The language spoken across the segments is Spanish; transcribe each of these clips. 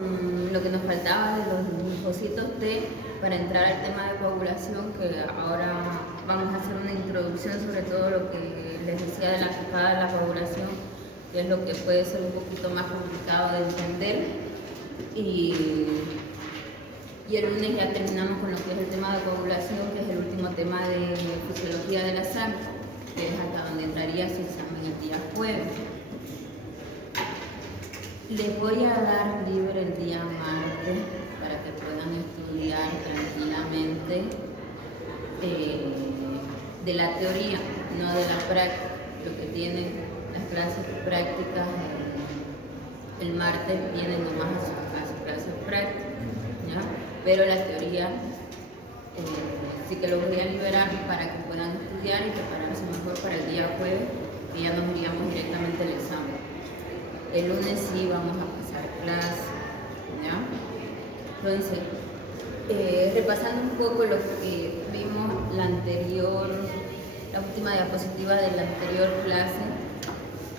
Lo que nos faltaba de los linfocitos T para entrar al tema de coagulación, que ahora vamos a hacer una introducción sobre todo lo que les decía de la enfocada de la coagulación, que es lo que puede ser un poquito más complicado de entender. Y el lunes ya terminamos con lo que es el tema de coagulación, que es el último tema de fisiología de la sangre, que es hasta donde entraría su examen el día jueves. Les voy a dar libre el día martes para que puedan estudiar tranquilamente de la teoría, no de la práctica. Lo que tienen las clases prácticas el martes vienen nomás a su clase práctica, ¿ya? Pero la teoría sí que lo voy a liberar para que puedan estudiar y prepararse mejor para el día jueves, que ya nos iríamos directamente al examen. El lunes sí vamos a pasar clase, ¿ya? Entonces, repasando un poco lo que vimos la última diapositiva de la anterior clase,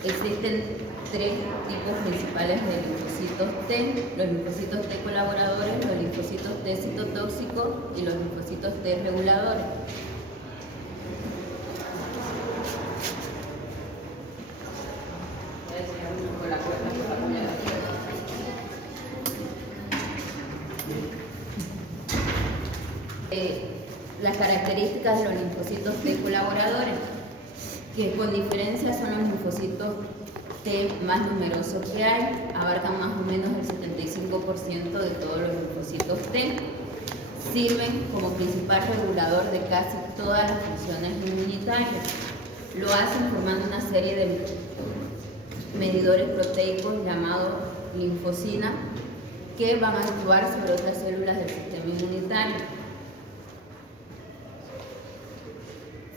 existen tres tipos principales de linfocitos T: los linfocitos T colaboradores, los linfocitos T citotóxicos y los linfocitos T reguladores. Las características de los linfocitos T colaboradores, que con diferencia son los linfocitos T más numerosos que hay, abarcan más o menos el 75% de todos los linfocitos T, sirven como principal regulador de casi todas las funciones inmunitarias. Lo hacen formando una serie de medidores proteicos llamados linfocina, que van a actuar sobre otras células del sistema inmunitario.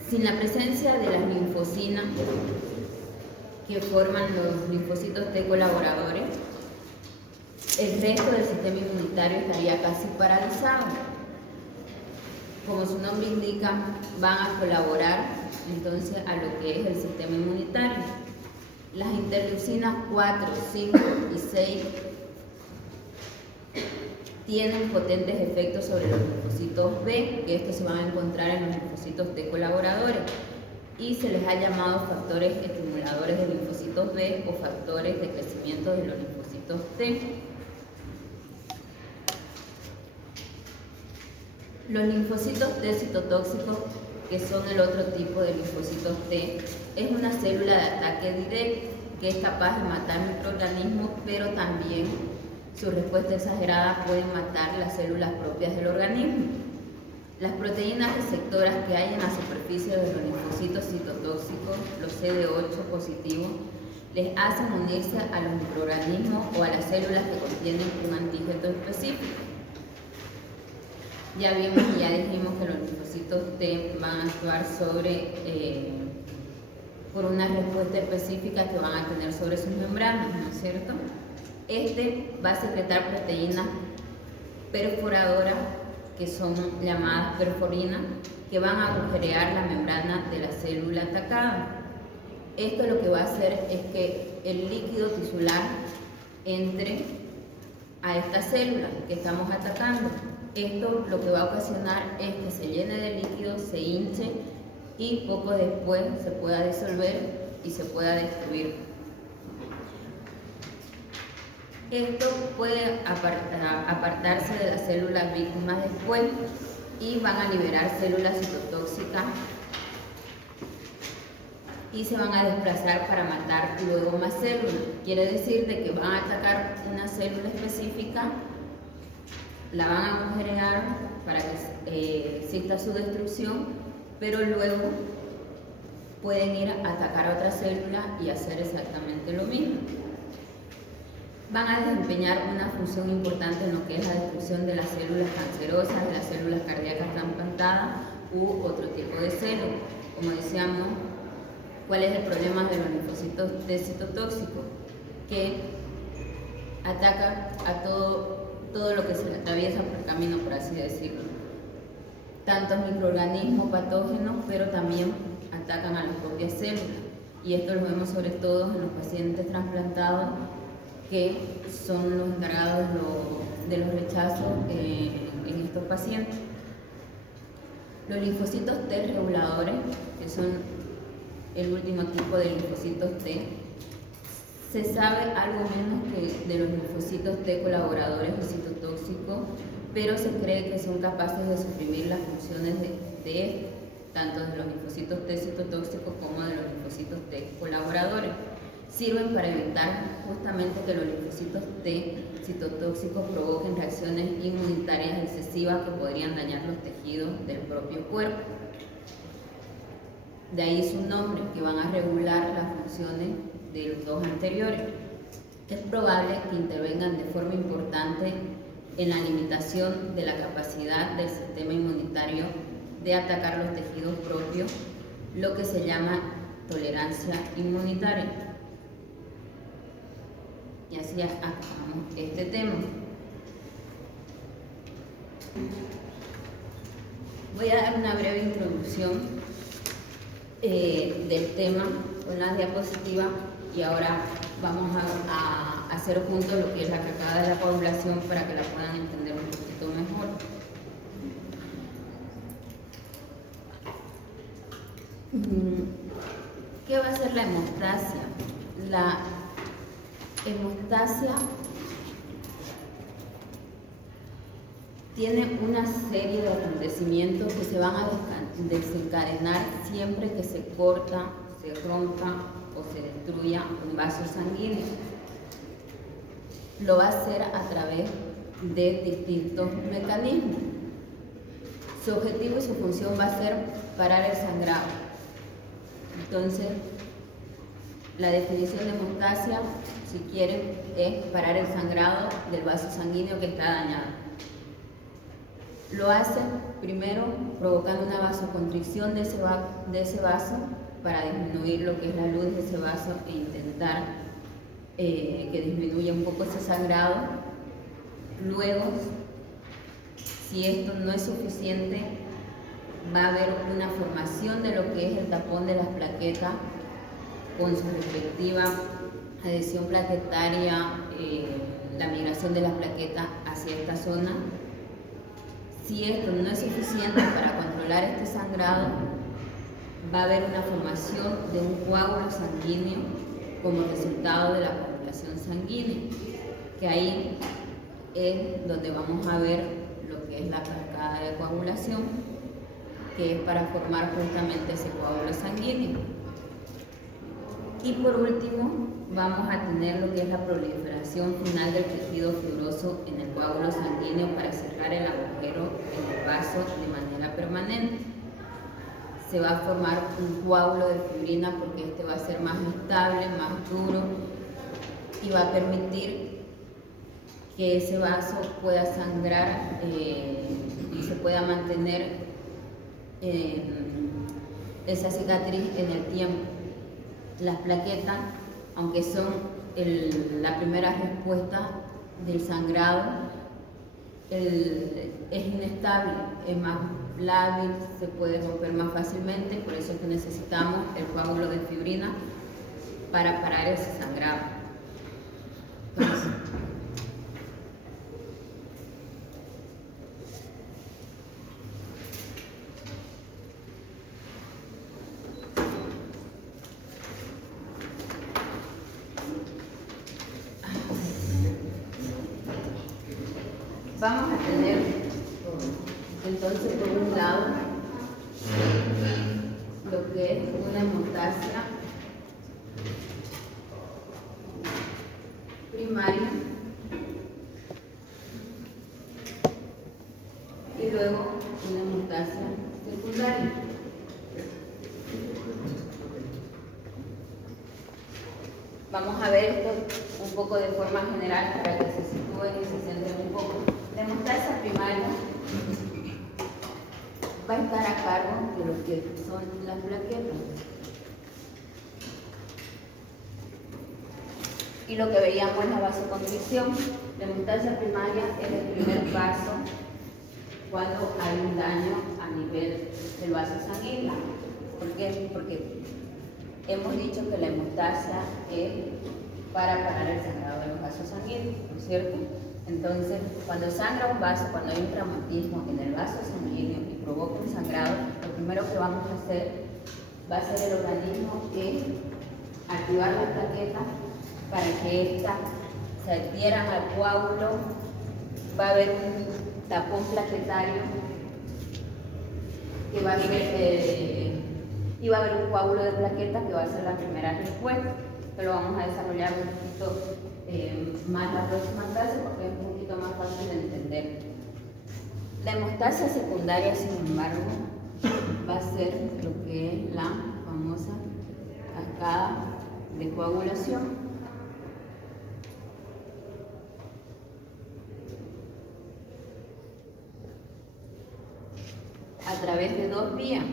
Sin la presencia de las linfocinas que forman los linfocitos T colaboradores, el resto del sistema inmunitario estaría casi paralizado. Como su nombre indica, van a colaborar entonces a lo que es el sistema inmunitario. Las interleucinas 4, 5 y 6 tienen potentes efectos sobre los linfocitos B, que estos se van a encontrar en los linfocitos T colaboradores, y se les ha llamado factores estimuladores de linfocitos B o factores de crecimiento de los linfocitos T. Los linfocitos T citotóxicos, que son el otro tipo de linfocitos T, es una célula de ataque directo que es capaz de matar microorganismos, pero también su respuesta exagerada puede matar las células propias del organismo. Las proteínas receptoras que hay en la superficie de los linfocitos citotóxicos, los CD8 positivos, les hacen unirse a los microorganismos o a las células que contienen un antígeno específico. Ya vimos y ya dijimos que los linfocitos T van a actuar por una respuesta específica que van a tener sobre sus membranas, ¿no es cierto? Este va a secretar proteínas perforadoras, que son llamadas perforinas, que van a agujerear la membrana de la célula atacada. Esto lo que va a hacer es que el líquido tisular entre a esta célula que estamos atacando. Esto lo que va a ocasionar es que se llene de líquido, se hinche y poco después se pueda disolver y se pueda destruir. Esto puede apartarse de las células víctimas después y van a liberar células citotóxicas y se van a desplazar para matar luego más células. Quiere decir de que van a atacar una célula específica, la van a agujerear para que exista su destrucción, pero luego pueden ir a atacar a otra célula y hacer exactamente lo mismo. Van a desempeñar una función importante en lo que es la destrucción de las células cancerosas, de las células cardíacas trasplantadas u otro tipo de células. Como decíamos, ¿cuál es el problema de los linfocitos T citotóxicos? Que ataca a todo lo que se le atraviesa por el camino, por así decirlo. Tantos microorganismos patógenos, pero también atacan a las propias células. Y esto lo vemos sobre todo en los pacientes trasplantados, que son los encargados, de los rechazos en estos pacientes. Los linfocitos T reguladores, que son el último tipo de linfocitos T, se sabe algo menos que de los linfocitos T colaboradores o citotóxicos, pero se cree que son capaces de suprimir las funciones de tanto de los linfocitos T citotóxicos como de los linfocitos T colaboradores. Sirven para evitar justamente que los linfocitos T citotóxicos provoquen reacciones inmunitarias excesivas que podrían dañar los tejidos del propio cuerpo. De ahí su nombre, que van a regular las funciones de los dos anteriores. Es probable que intervengan de forma importante en la limitación de la capacidad del sistema inmunitario de atacar los tejidos propios, lo que se llama tolerancia inmunitaria. Y así acabamos este tema. Voy a dar una breve introducción del tema con las diapositivas y ahora vamos a hacer juntos lo que es la cascada de la coagulación para que la puedan entender un poquito mejor. ¿Qué va a ser la hemostasia? La hemostasia tiene una serie de acontecimientos que se van a desencadenar siempre que se corta, se rompa o se destruya un vaso sanguíneo. Lo va a hacer a través de distintos mecanismos. Su objetivo y su función va a ser parar el sangrado. Entonces, la definición de hemostasia, si quieren, es parar el sangrado del vaso sanguíneo que está dañado. Lo hacen primero provocando una vasoconstricción de ese vaso para disminuir lo que es la luz de ese vaso e intentar que disminuya un poco ese sangrado. Luego, si esto no es suficiente, va a haber una formación de lo que es el tapón de las plaquetas con su respectiva adhesión plaquetaria, la migración de las plaquetas hacia esta zona. Si esto no es suficiente para controlar este sangrado, va a haber una formación de un coágulo sanguíneo como resultado de la coagulación sanguínea, que ahí es donde vamos a ver lo que es la cascada de coagulación, que es para formar justamente ese coágulo sanguíneo. Y por último, vamos a tener lo que es la proliferación final del tejido fibroso en el coágulo sanguíneo para cerrar el agujero en el vaso de manera permanente. Se va a formar un coágulo de fibrina porque este va a ser más estable, más duro y va a permitir que ese vaso pueda sangrar y se pueda mantener esa cicatriz en el tiempo. Las plaquetas, aunque son la primera respuesta del sangrado, es inestable, es más lábil, se puede romper más fácilmente, por eso es que necesitamos el coágulo de fibrina para parar ese sangrado. Entonces, vamos a tener entonces por un lado lo que es una hemostasia primaria y luego una hemostasia secundaria. Vamos a ver esto un poco de forma general para que se sitúen y se centren un poco. La hemostasia primaria va a estar a cargo de lo que son las plaquetas. Y lo que veíamos es la vasoconstricción. La hemostasia primaria es el primer paso cuando hay un daño a nivel del vaso sanguíneo. ¿Por qué? Porque hemos dicho que la hemostasia es para parar el sangrado de los vasos sanguíneos, ¿no es cierto? Entonces, cuando sangra un vaso, cuando hay un traumatismo en el vaso sanguíneo y provoca un sangrado, lo primero que vamos a hacer va a ser el organismo que activar la plaqueta para que ésta se adhieran al coágulo. Va a haber un tapón plaquetario que va a ser, y va a haber un coágulo de plaquetas que va a ser la primera respuesta, pero vamos a desarrollar un poquito más la próxima clase porque es un poquito más fácil de entender. La hemostasia secundaria, sin embargo, va a ser lo que es la famosa cascada de coagulación. A través de dos vías,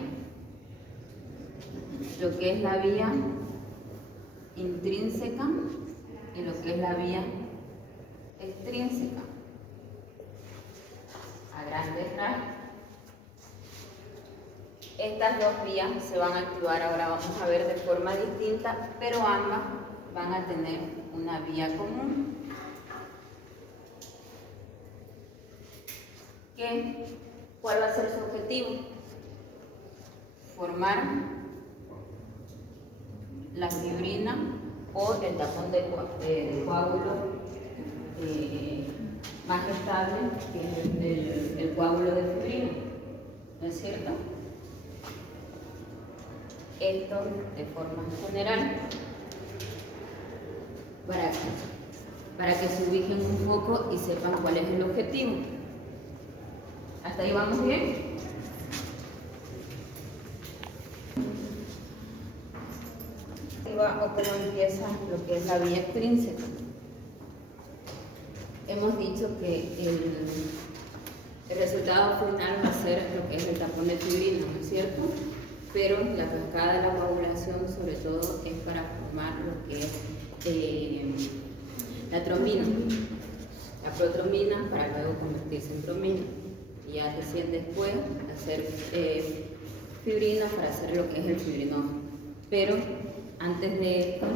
lo que es la vía intrínseca y lo que es la vía extrínseca. A grandes rasgos, estas dos vías se van a activar, ahora vamos a ver de forma distinta, pero ambas van a tener una vía común. ¿Cuál va a ser su objetivo? Formar la fibrina o el tapón de coágulo más estable, que es el coágulo de fibrina, ¿no es cierto? Esto de forma general, para que se ubiquen un poco y sepan cuál es el objetivo. ¿Hasta ahí vamos bien? O cómo empieza lo que es la vía extrínseca. Hemos dicho que el resultado final va a ser lo que es el tapón de fibrina, ¿no es cierto? Pero la cascada de la coagulación sobre todo es para formar lo que es la tromina, la protromina, para luego convertirse en tromina. Y ya recién después hacer fibrina para hacer lo que es el fibrinógeno. Pero antes de esto,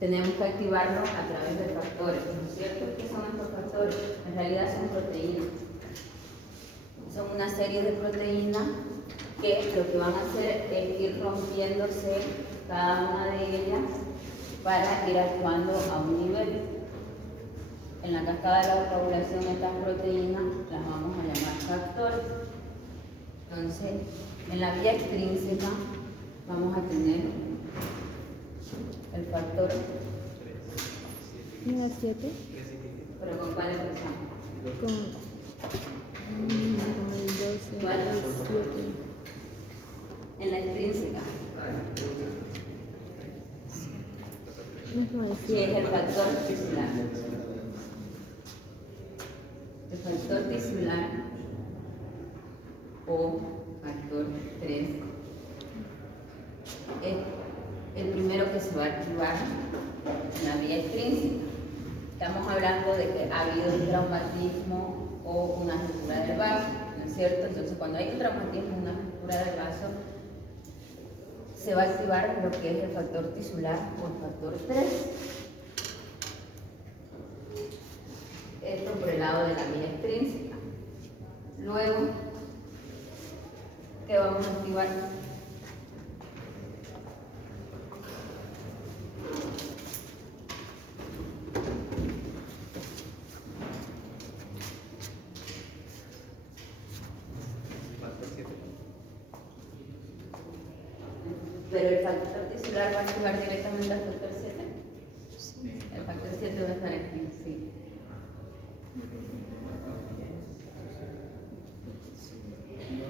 tenemos que activarlo a través de factores, ¿no es cierto? ¿Qué son estos factores? En realidad son proteínas. Son una serie de proteínas que lo que van a hacer es ir rompiéndose cada una de ellas para ir actuando a un nivel. En la cascada de la coagulación, estas proteínas las vamos a llamar factores. Entonces, en la vía extrínseca vamos a tener el factor 7. ¿Pero con cuál empezamos? Con el 12, ¿Cuál? el 7. En la extrínseca. ¿Qué es el factor tisular? El factor tisular o factor 3 es el primero que se va a activar en la vía extrínseca. Estamos hablando de que ha habido un traumatismo o una ruptura del vaso, ¿no es cierto? Entonces, cuando hay un traumatismo o una ruptura del vaso, se va a activar lo que es el factor tisular o el factor 3. Esto por el lado de la vía extrínseca. Luego, ¿qué vamos a activar? Pero el factor tisular va a activar directamente al factor 7. Sí. El factor 7 va a estar aquí, sí.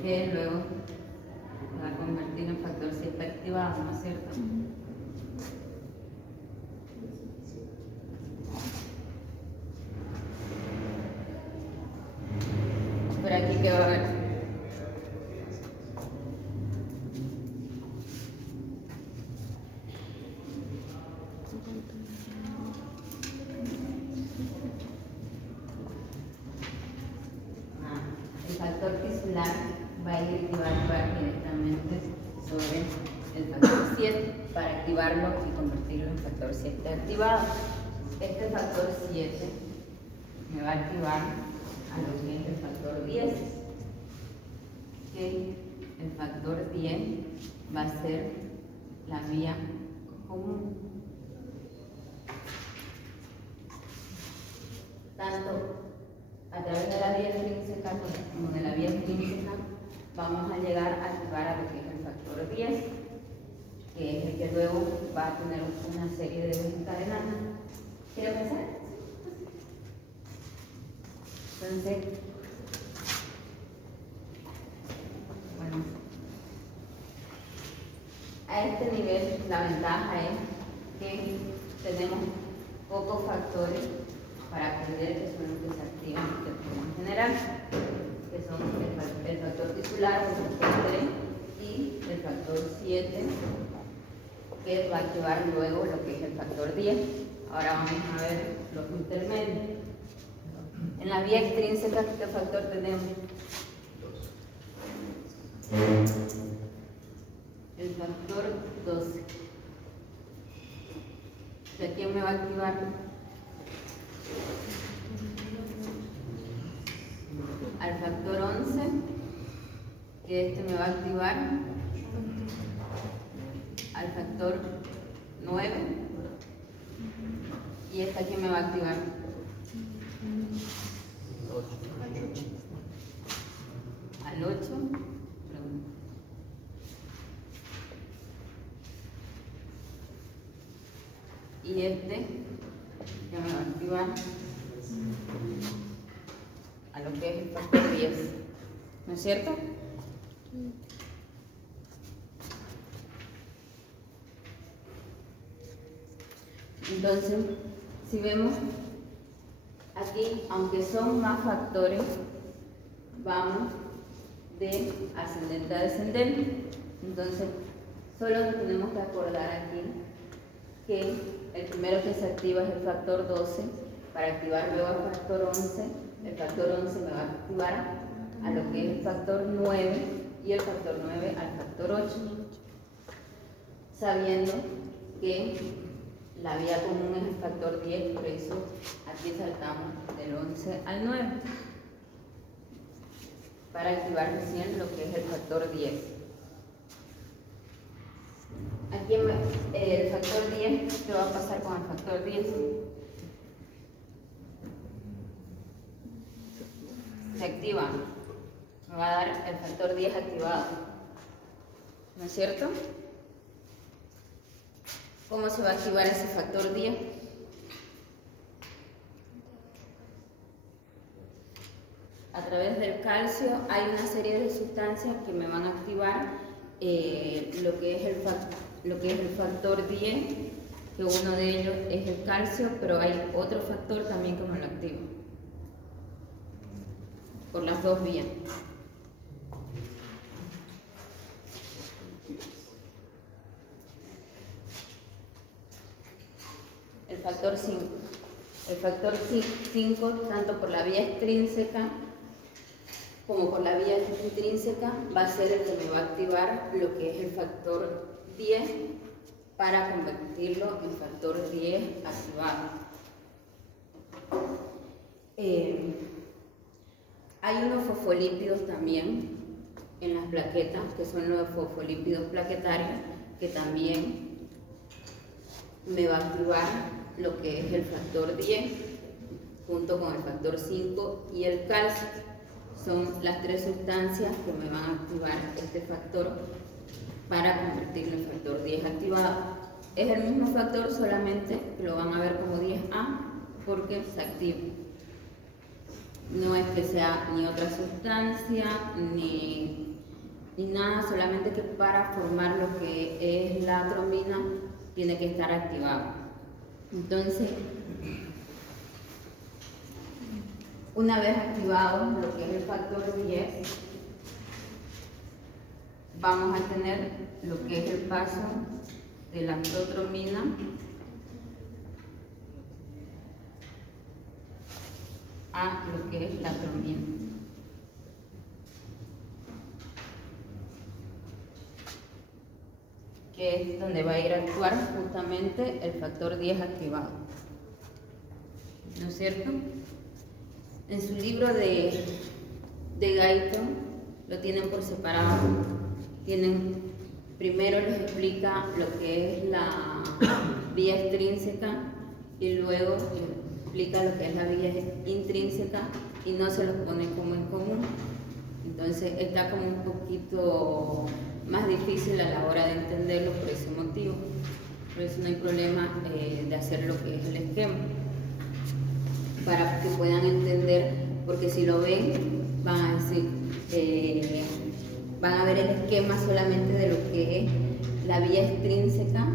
Que luego va a convertir en factor 7 activado, ¿no es cierto? Por aquí, ¿qué va a haber? El factor tisular va a ir y va a actuar directamente sobre el factor 7 para activarlo y convertirlo en factor 7 activado. este factor 7 me va a activar a lo que es el factor 10. Que el factor 10 va a ser la vía común. Tanto a través de la vía extrínseca como de la vía extrínseca vamos a llegar a activar a lo que es el factor 10, que es el que luego va a tener una serie de desencadenantes. ¿Quiere empezar? Entonces, bueno, a este nivel la ventaja es que tenemos pocos factores para aprender que son los que se activan de forma general, que son el factor tisular, el factor 3 y el factor 7, que va a activar luego lo que es el factor 10. Ahora vamos a ver los intermedios. En la vía extrínseca, ¿qué factor tenemos? El factor 12. ¿De quién me va a activar? Al factor 11, que este me va a activar al factor 9, y esta aquí me va a activar al 8, y este que me va a activar a lo que es el factor 10, ¿no es cierto? Entonces, si vemos aquí, aunque son más factores, vamos de ascendente a descendente. Entonces, solo nos tenemos que acordar aquí que el primero que se activa es el factor 12. Para activar luego al factor 11, el factor 11 me va a activar a lo que es el factor 9 y el factor 9 al factor 8, sabiendo que la vía común es el factor 10, por eso aquí saltamos del 11 al 9 para activar recién lo que es el factor 10. Aquí el factor 10, ¿qué va a pasar con el factor 10? Se activa, me va a dar el factor 10 activado, ¿no es cierto? ¿Cómo se va a activar ese factor 10? A través del calcio hay una serie de sustancias que me van a activar lo que es el factor 10, que uno de ellos es el calcio, pero hay otro factor también que me lo activa por las dos vías. El factor 5. El factor 5, tanto por la vía extrínseca como por la vía intrínseca, va a ser el que me va a activar lo que es el factor 10 para convertirlo en factor 10 activado. Hay unos fosfolípidos también en las plaquetas, que son los fosfolípidos plaquetarios, que también me va a activar lo que es el factor 10 junto con el factor 5 y el calcio. Son las tres sustancias que me van a activar este factor para convertirlo en factor 10 activado. Es el mismo factor, solamente que lo van a ver como 10A porque se activa. No es que sea ni otra sustancia ni nada, solamente que para formar lo que es la atromina tiene que estar activado. Entonces, una vez activado lo que es el factor 10, vamos a tener lo que es el paso de la protromina a lo que es la atromina. Que es donde va a ir a actuar justamente el factor 10 activado. ¿no es cierto? En su libro de Guyton lo tienen por separado. Primero les explica lo que es la vía extrínseca y luego explica lo que es la vía intrínseca y no se los pone como en común. Entonces está como un poquito más difícil a la hora de entenderlo por ese motivo. Por eso no hay problema de hacer lo que es el esquema, para que puedan entender, porque si lo ven van a decir, van a ver el esquema solamente de lo que es la vía extrínseca,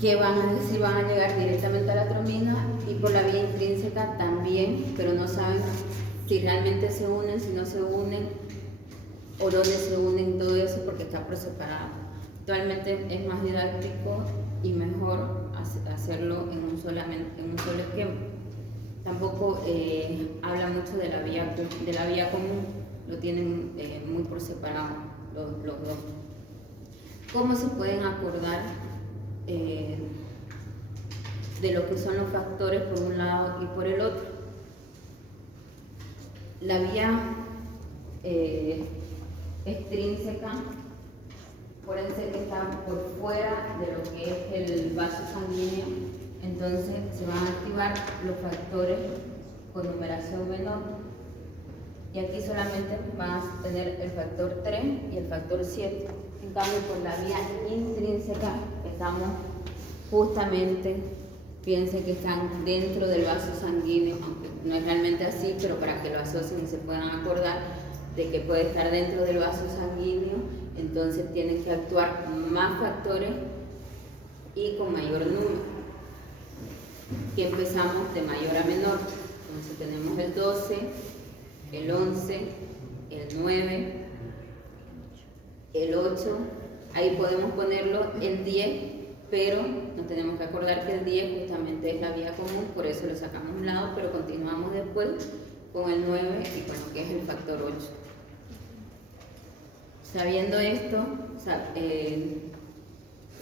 que van a decir, van a llegar directamente a la atromina, y por la vía intrínseca también, pero no saben si realmente se unen, si no se unen, o dónde se unen, todo eso, porque está por separado. Actualmente es más didáctico y mejor hacerlo en un solo esquema. Tampoco habla mucho de la vía común, lo tienen muy por separado los dos. ¿Cómo se pueden acordar de lo que son los factores por un lado y por el otro? La vía extrínseca, acuérdense que está por fuera de lo que es el vaso sanguíneo, entonces se van a activar los factores con numeración menor. Y aquí solamente van a tener el factor 3 y el factor 7. En cambio, por la vía intrínseca estamos justamente, piensen que están dentro del vaso sanguíneo, aunque no es realmente así, pero para que lo asocien y se puedan acordar de que puede estar dentro del vaso sanguíneo, entonces tienen que actuar más factores y con mayor número. Aquí empezamos de mayor a menor. Entonces tenemos el 12, el 11, el 9, el 8, ahí podemos ponerlo el 10, pero nos tenemos que acordar que el 10 justamente es la vía común, por eso lo sacamos a un lado, pero continuamos después con el 9 y con lo que es el factor 8. Sabiendo esto,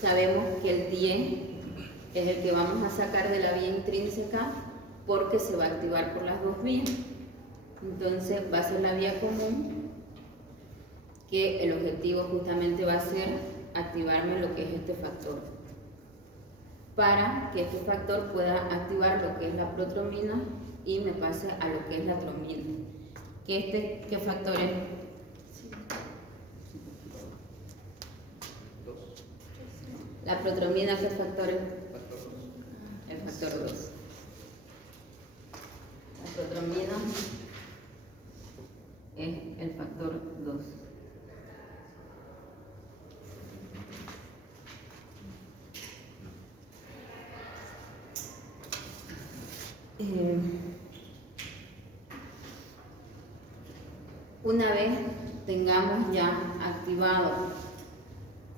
sabemos que el 10 es el que vamos a sacar de la vía intrínseca porque se va a activar por las dos vías. Entonces va a ser la vía común, que el objetivo justamente va a ser activarme lo que es este factor, para que este factor pueda activar lo que es la protromina y me pase a lo que es la tromina. ¿Qué factor es? La protromina, ¿qué factor es? El factor 2. La protromina es el factor 2. Una vez tengamos ya activado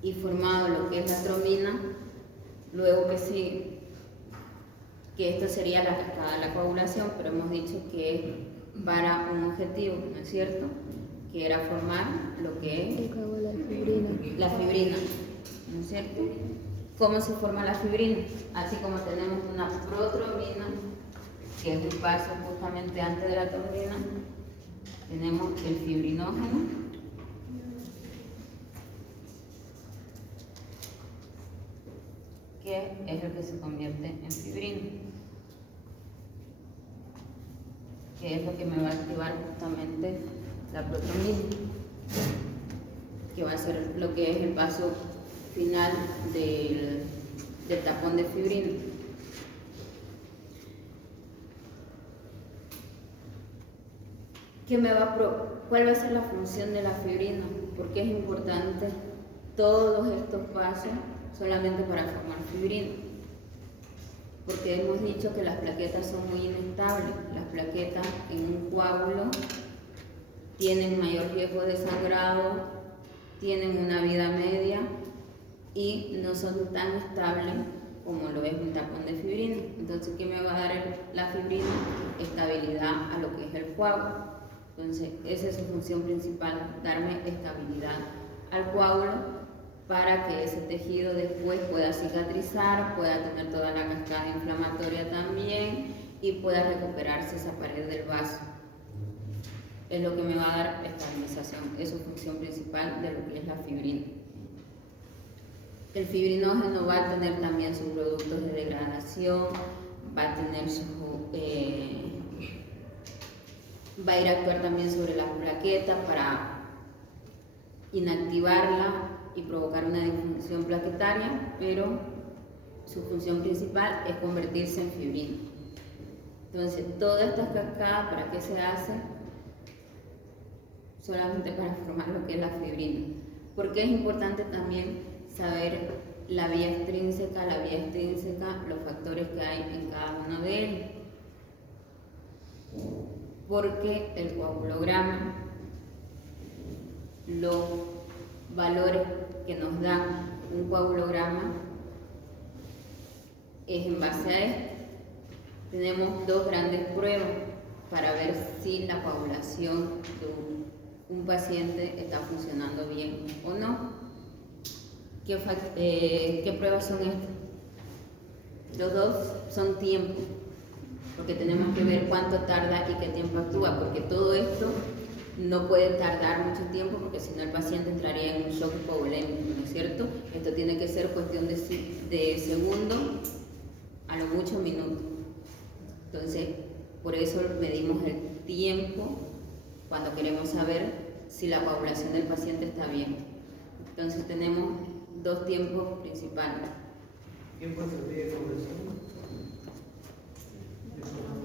y formado lo que es la tromina, luego que sí, que esto sería la cascada de la coagulación, pero hemos dicho que es para un objetivo, ¿no es cierto? Que era formar lo que es la fibrina, ¿no es cierto? ¿Cómo se forma la fibrina? Así como tenemos una protromina, que es un paso justamente antes de la tromina, tenemos el fibrinógeno, que es el que se convierte en fibrina, que es lo que me va a activar justamente la protromina, que va a ser lo que es el paso final del tapón de fibrina. ¿Cuál va a ser la función de la fibrina? ¿Por qué es importante todos estos pasos solamente para formar fibrina? Porque hemos dicho que las plaquetas son muy inestables. Las plaquetas en un coágulo tienen mayor riesgo de sangrado, tienen una vida media y no son tan estables como lo es un tapón de fibrina. Entonces, ¿qué me va a dar la fibrina? Estabilidad a lo que es el coágulo. Entonces, esa es su función principal, darme estabilidad al coágulo para que ese tejido después pueda cicatrizar, pueda tener toda la cascada inflamatoria también y pueda recuperarse esa pared del vaso. Es lo que me va a dar estabilización, es su función principal de lo que es la fibrina. El fibrinógeno va a tener también sus productos de degradación, va a tener va a ir a actuar también sobre las plaquetas para inactivarla y provocar una disfunción plaquetaria, pero su función principal es convertirse en fibrina. Entonces, todas estas cascadas, ¿para qué se hacen? Solamente para formar lo que es la fibrina. Porque es importante también saber la vía extrínseca, los factores que hay en cada uno de ellos. Porque el coagulograma, los valores que nos dan un coagulograma es en base a esto. Tenemos dos grandes pruebas para ver si la coagulación de un paciente está funcionando bien o no. ¿Qué pruebas son estas? Los dos son tiempo, porque tenemos que ver cuánto tarda y qué tiempo actúa, porque todo esto no puede tardar mucho tiempo, porque si no el paciente entraría en un shock hipovolémico, ¿no es cierto? Esto tiene que ser cuestión de segundos, a lo mucho minutos. Entonces, por eso medimos el tiempo cuando queremos saber si la coagulación del paciente está bien. Entonces tenemos dos tiempos principales. ¿Tiempo de coagulación?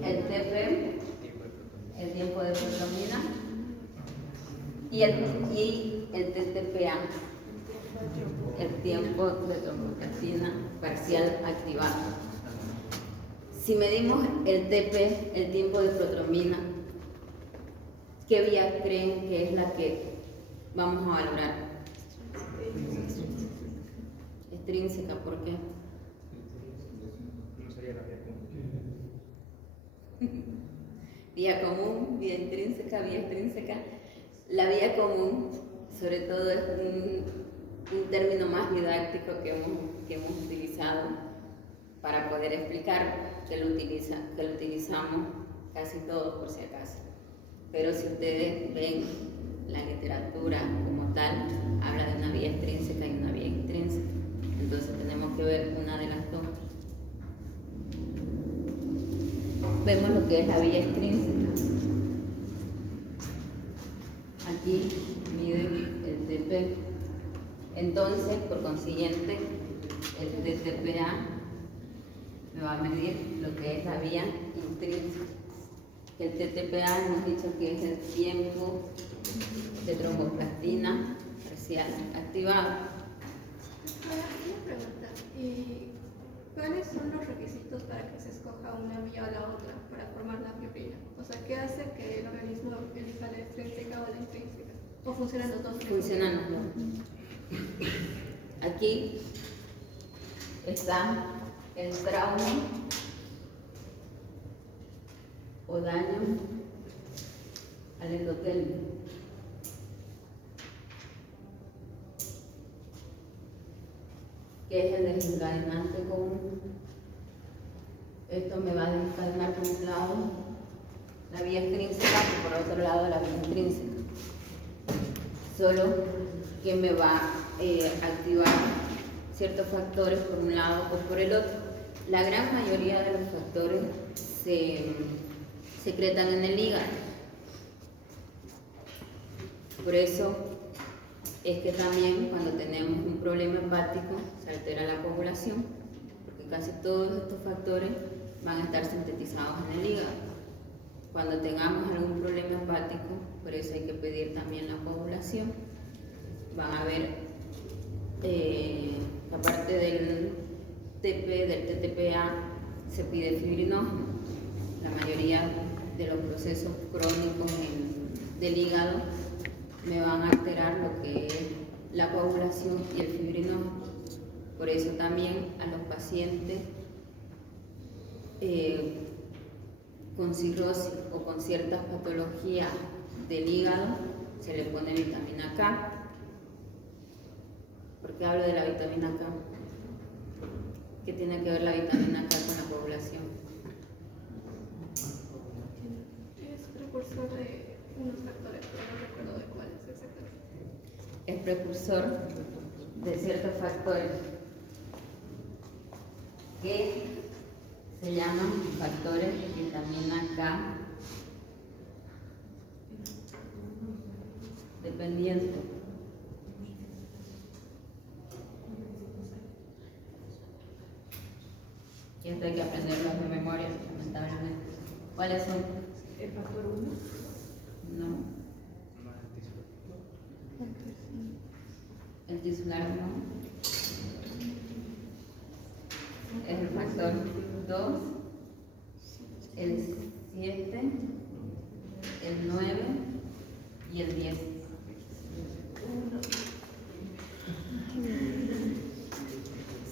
El TP, el tiempo de protromina, y el TTPA, el tiempo de tromboplastina parcial activado. Si medimos el TP, el tiempo de protromina, ¿qué vía creen que es la que vamos a valorar? Extrínseca, ¿por qué? No sería la vía común. Vía común, vía intrínseca, vía extrínseca. La vía común, sobre todo, es un término más didáctico que hemos utilizado para poder explicar, que lo utilizamos casi todos por si acaso. Pero si ustedes ven la literatura como tal, habla de una vía extrínseca y una vía intrínseca. Entonces tenemos que ver una de las dos. Vemos lo que es la vía extrínseca. Aquí mide el TP. Entonces, por consiguiente, el TTPA me va a medir lo que es la vía intrínseca. El TTPA hemos dicho que es el tiempo de tromboplastina parcial activado. Ahora, una pregunta. ¿Cuáles son los requisitos para que se escoja una vía o la otra para formar la fibrina? O sea, ¿qué hace que el organismo elija la extrínseca o la intrínseca? ¿O funcionan los dos? Funcionan los dos. Aquí está el trauma o daño al endotelio. Que es el desencadenante común. Esto me va a desencadenar por un lado la vía extrínseca y por otro lado la vía intrínseca. Solo que me va a activar ciertos factores por un lado o por el otro. La gran mayoría de los factores se secretan en el hígado. Por eso es que también cuando tenemos un problema hepático se altera la coagulación, porque casi todos estos factores van a estar sintetizados en el hígado. Cuando tengamos algún problema hepático, por eso hay que pedir también la coagulación. Van a ver, aparte del TP, del TTPA, se pide fibrinógeno. La mayoría de los procesos crónicos del hígado me van a alterar lo que es la coagulación y el fibrinógeno. Por eso también a los pacientes con cirrosis o con ciertas patologías del hígado se le pone vitamina K, porque qué hablo de la vitamina K? ¿Qué tiene que ver la vitamina K con la población? Es precursor de unos factores, pero no recuerdo de cuáles exactamente. Es precursor de ciertos factores que se llaman factores de vitamina K dependiente. Y esto hay que aprenderlos de memoria, lamentablemente. ¿Cuáles son? El factor 1. No. El tisular no. Es el factor 2, el 7, el 9 y el 10.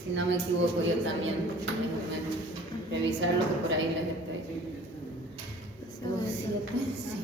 Si no me equivoco, yo también. Revisar lo que por ahí les estoy. 2, 7, sí.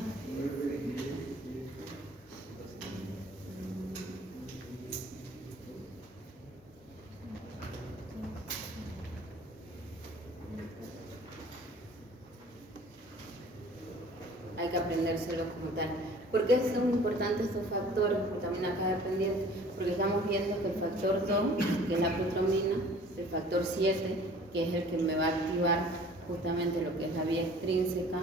Hay que aprendérselo como tal. ¿Por qué son importantes estos factores? También acá dependiente, porque estamos viendo que el factor 2, que es la protromina, el factor 7, que es el que me va a activar justamente lo que es la vía extrínseca,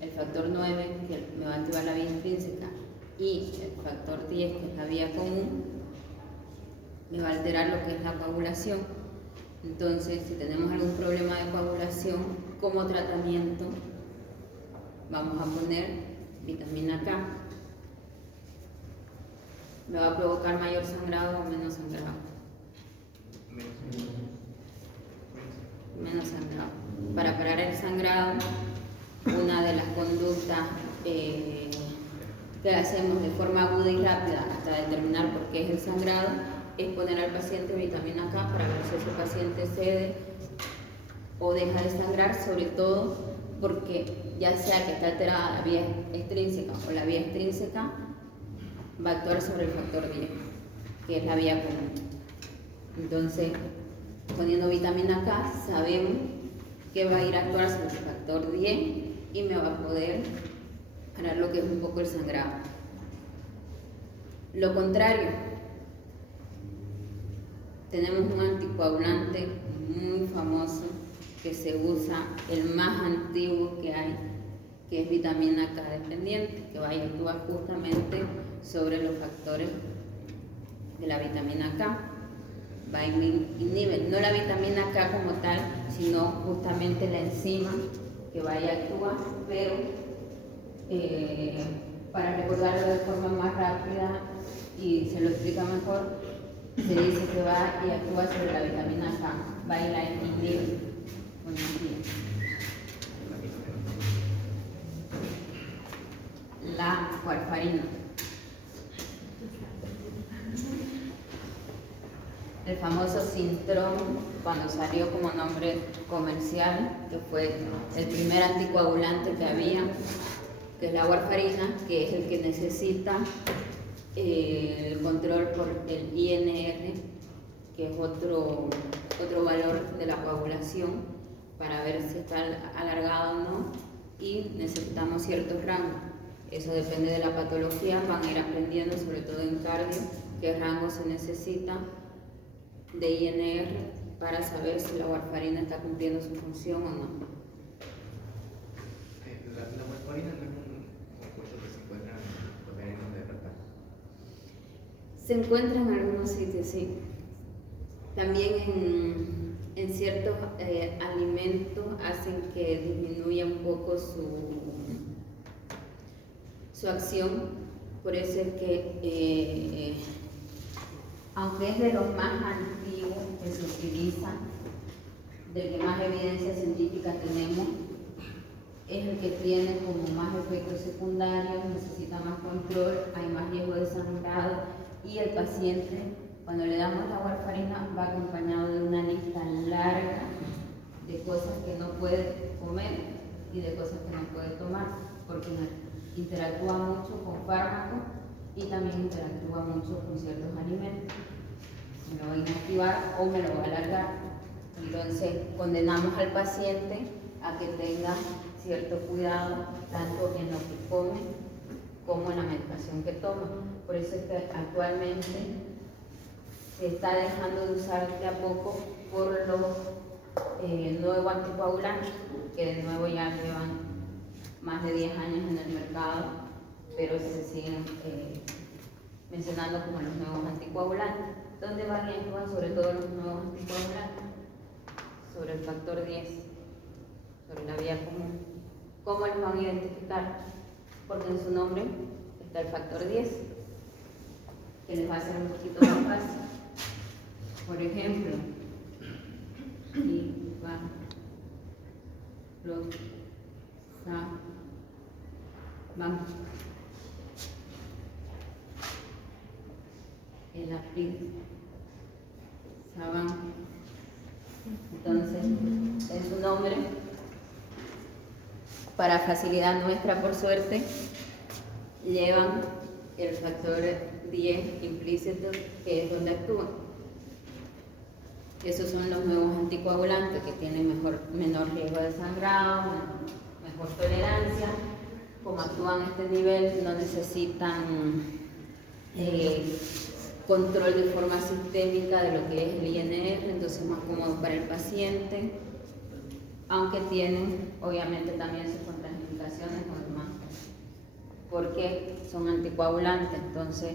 el factor 9, que me va a activar la vía intrínseca, y el factor 10, que es la vía común, me va a alterar lo que es la coagulación. Entonces, si tenemos algún problema de coagulación, como tratamiento, vamos a poner vitamina K. ¿Me va a provocar mayor sangrado o menos sangrado? Menos sangrado. Para parar el sangrado, una de las conductas que hacemos de forma aguda y rápida hasta determinar por qué es el sangrado es poner al paciente vitamina K para ver si ese paciente cede o deja de sangrar, sobre todo porque ya sea que está alterada la vía extrínseca o la vía extrínseca, va a actuar sobre el factor 10, que es la vía común. Entonces, poniendo vitamina K, sabemos que va a ir a actuar sobre el factor 10 y me va a poder parar lo que es un poco el sangrado. Lo contrario, tenemos un anticoagulante muy famoso que se usa, el más antiguo que hay, que es vitamina K dependiente, que va a actuar justamente sobre los factores de la vitamina K. Va a inhibir, no la vitamina K como tal, sino justamente la enzima que vaya a actuar, pero para recordarlo de forma más rápida y se lo explica mejor, se dice que va y actúa sobre la vitamina K, va y la inhibe. La warfarina. El famoso Sintrom, cuando salió como nombre comercial, que fue el primer anticoagulante que había, que es la warfarina, que es el que necesita el control por el INR, que es otro valor de la coagulación, para ver si está alargado o no, y necesitamos ciertos rangos. Eso depende de la patología, van a ir aprendiendo, sobre todo en cardio, qué rango se necesita de INR para saber si la warfarina está cumpliendo su función o no. La warfarina no es un compuesto que se encuentra en los organismos de rata. Se encuentra en algunos sitios, sí. También en ciertos alimentos hacen que disminuya un poco su acción. Por eso es que, aunque es de los más antiguos que se utiliza, del que más evidencia científica tenemos, es el que tiene como más efectos secundarios, necesita más control, hay más riesgo de sangrado, y el paciente, cuando le damos la warfarina, va acompañado de una lista larga de cosas que no puede comer y de cosas que no puede tomar, porque interactúa mucho con fármacos y también interactúa mucho con ciertos alimentos. me lo va a inactivar o me lo va a alargar. Entonces, condenamos al paciente a que tenga cierto cuidado tanto en lo que come como en la medicación que toma. Por eso es que actualmente se está dejando de usar de a poco por los nuevos anticoagulantes, que de nuevo ya llevan más de 10 años en el mercado, pero se siguen mencionando como los nuevos anticoagulantes, donde van y actúan sobre todo los nuevos anticoagulantes, sobre el factor 10, sobre la vía común. ¿Cómo los van a identificar? Porque en su nombre está el factor 10, que les va a hacer un poquito más fácil. Por ejemplo, vamos. El apil, saban. Entonces, en su nombre, para facilidad nuestra, por suerte, llevan el factor 10 implícito, que es donde actúan. Esos son los nuevos anticoagulantes que tienen menor riesgo de sangrado, mejor tolerancia. Como actúan a este nivel, no necesitan control de forma sistémica de lo que es el INR, entonces es más cómodo para el paciente, aunque tienen obviamente también sus contraindicaciones o demás, porque son anticoagulantes, entonces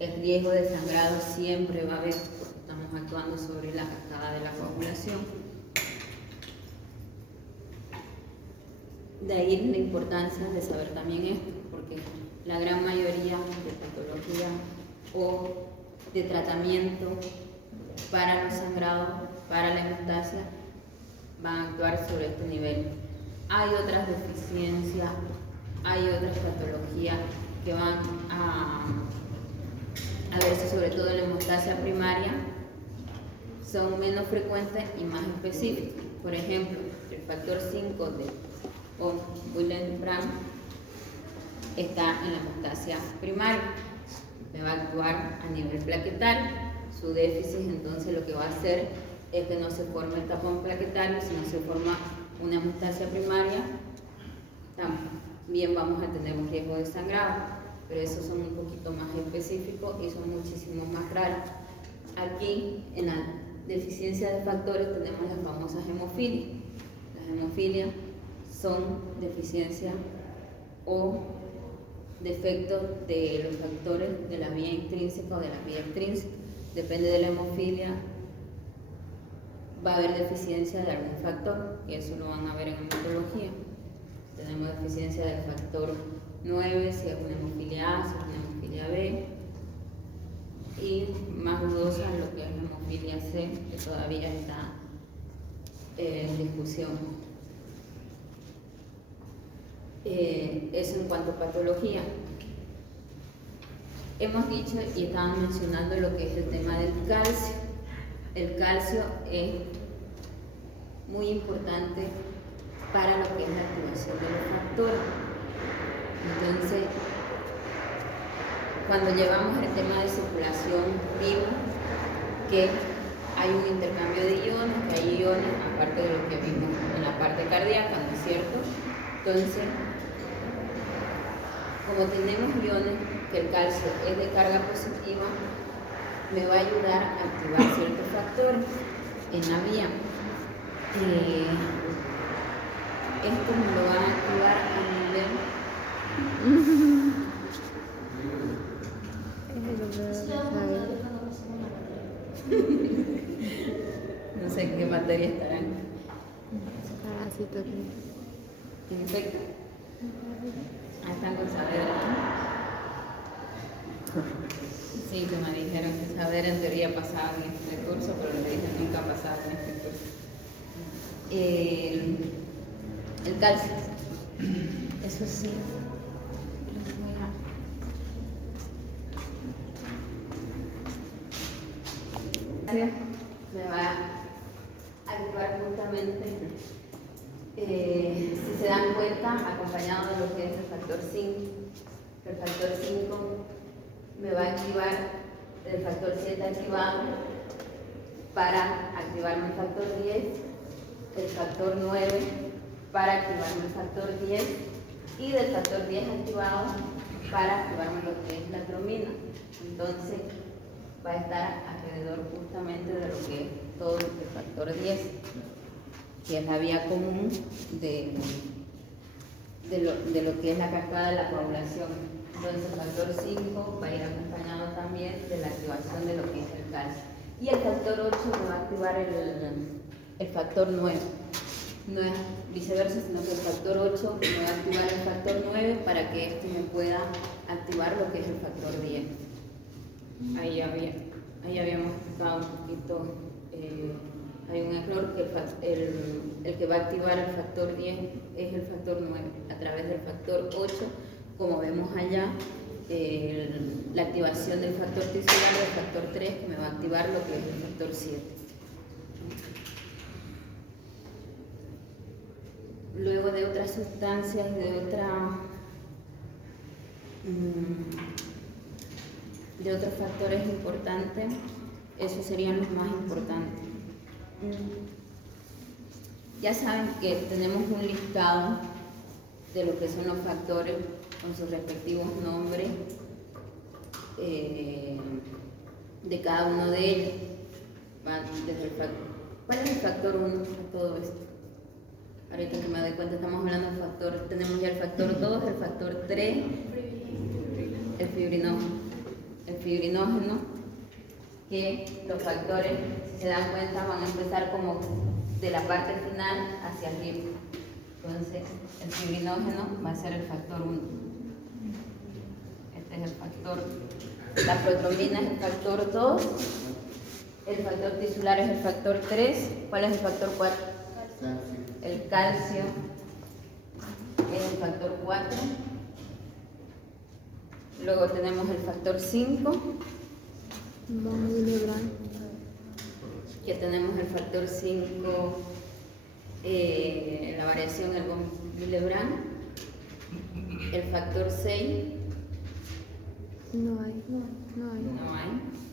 el riesgo de sangrado siempre va a haber, porque estamos actuando sobre la cascada de la coagulación. De ahí la importancia de saber también esto, porque la gran mayoría de patologías o de tratamiento para los sangrados, para la hemostasia, van a actuar sobre este nivel. Hay otras deficiencias, hay otras patologías que van a verse sobre todo en la hemostasia primaria, son menos frecuentes y más específicas. Por ejemplo, el factor 5 de Willebrand está en la hemostasia primaria, me va a actuar a nivel plaquetario. Su déficit entonces lo que va a hacer es que no se forme el tapón plaquetario, sino se forma una hemostasia primaria. También vamos a tener un riesgo de sangrado, pero esos son un poquito más específicos y son muchísimo más raros. Aquí en la deficiencia de factores tenemos las famosas hemofilias. Las hemofilias son deficiencias o defectos de los factores de la vía intrínseca o de la vía extrínseca. Depende de la hemofilia, va a haber deficiencia de algún factor, y eso lo van a ver en hematología. Tenemos deficiencia del factor 9, si es una hemofilia A, si es una hemofilia B, y más dudosa lo que es la hemofilia C, que todavía está en discusión. Eso en cuanto a patología. Hemos dicho y estaban mencionando lo que es el tema del calcio. El calcio es muy importante para lo que es la activación de los factores. Entonces, cuando llevamos el tema de circulación, vimos que hay un intercambio de iones, que hay iones, aparte de lo que vimos en la parte cardíaca, ¿no es cierto? Entonces, como tenemos iones, que el calcio es de carga positiva, me va a ayudar a activar ciertos factores en la vía. Esto me lo van a activar a nivel no sé en qué materia estarán. Infecta. Ah, están con saber. Sí, que me dijeron que saber en teoría pasaba en este curso, pero le dije nunca pasaba en este curso. El calcio. Eso sí. Me va a actuar justamente, si se dan cuenta, acompañado de lo que es el factor 5. El factor 5 me va a activar el factor 7 activado para activarme el factor 10, el factor 9 para activarme el factor 10 y del factor 10 activado para activarme lo que es la cromina. Entonces va a estar alrededor justamente de lo que es todo el factor 10, que es la vía común de lo que es la cascada de la coagulación. Entonces el factor 5 va a ir acompañado también de la activación de lo que es el calcio. Y el factor 8 me va a activar el factor 9. No es viceversa, sino que el factor 8 me va a activar el factor 9 para que este me pueda activar lo que es el factor 10. Ahí habíamos explicado un poquito, hay un error que el que va a activar el factor 10 es el factor 9 a través del factor 8, como vemos allá, la activación del factor tisular del factor 3 que me va a activar lo que es el factor 7. Luego de otras sustancias y de otros factores importantes, esos serían los más importantes. Ya saben que tenemos un listado de lo que son los factores con sus respectivos nombres de cada uno de ellos. ¿Cuál es el factor 1 de todo esto? Ahorita que me doy cuenta estamos hablando del factor, tenemos ya el factor 2, el factor 3, el fibrinógeno, que los factores, si se dan cuenta, van a empezar como de la parte final hacia arriba. Entonces, el fibrinógeno va a ser el factor 1. Este es el factor. La protrombina es el factor 2. El factor tisular es el factor 3. ¿Cuál es el factor 4? El calcio es el factor 4. Luego tenemos el factor 5. Von Willebrand. Que tenemos el factor 5, la variación, el von Willebrand. El factor 6. No hay. No hay.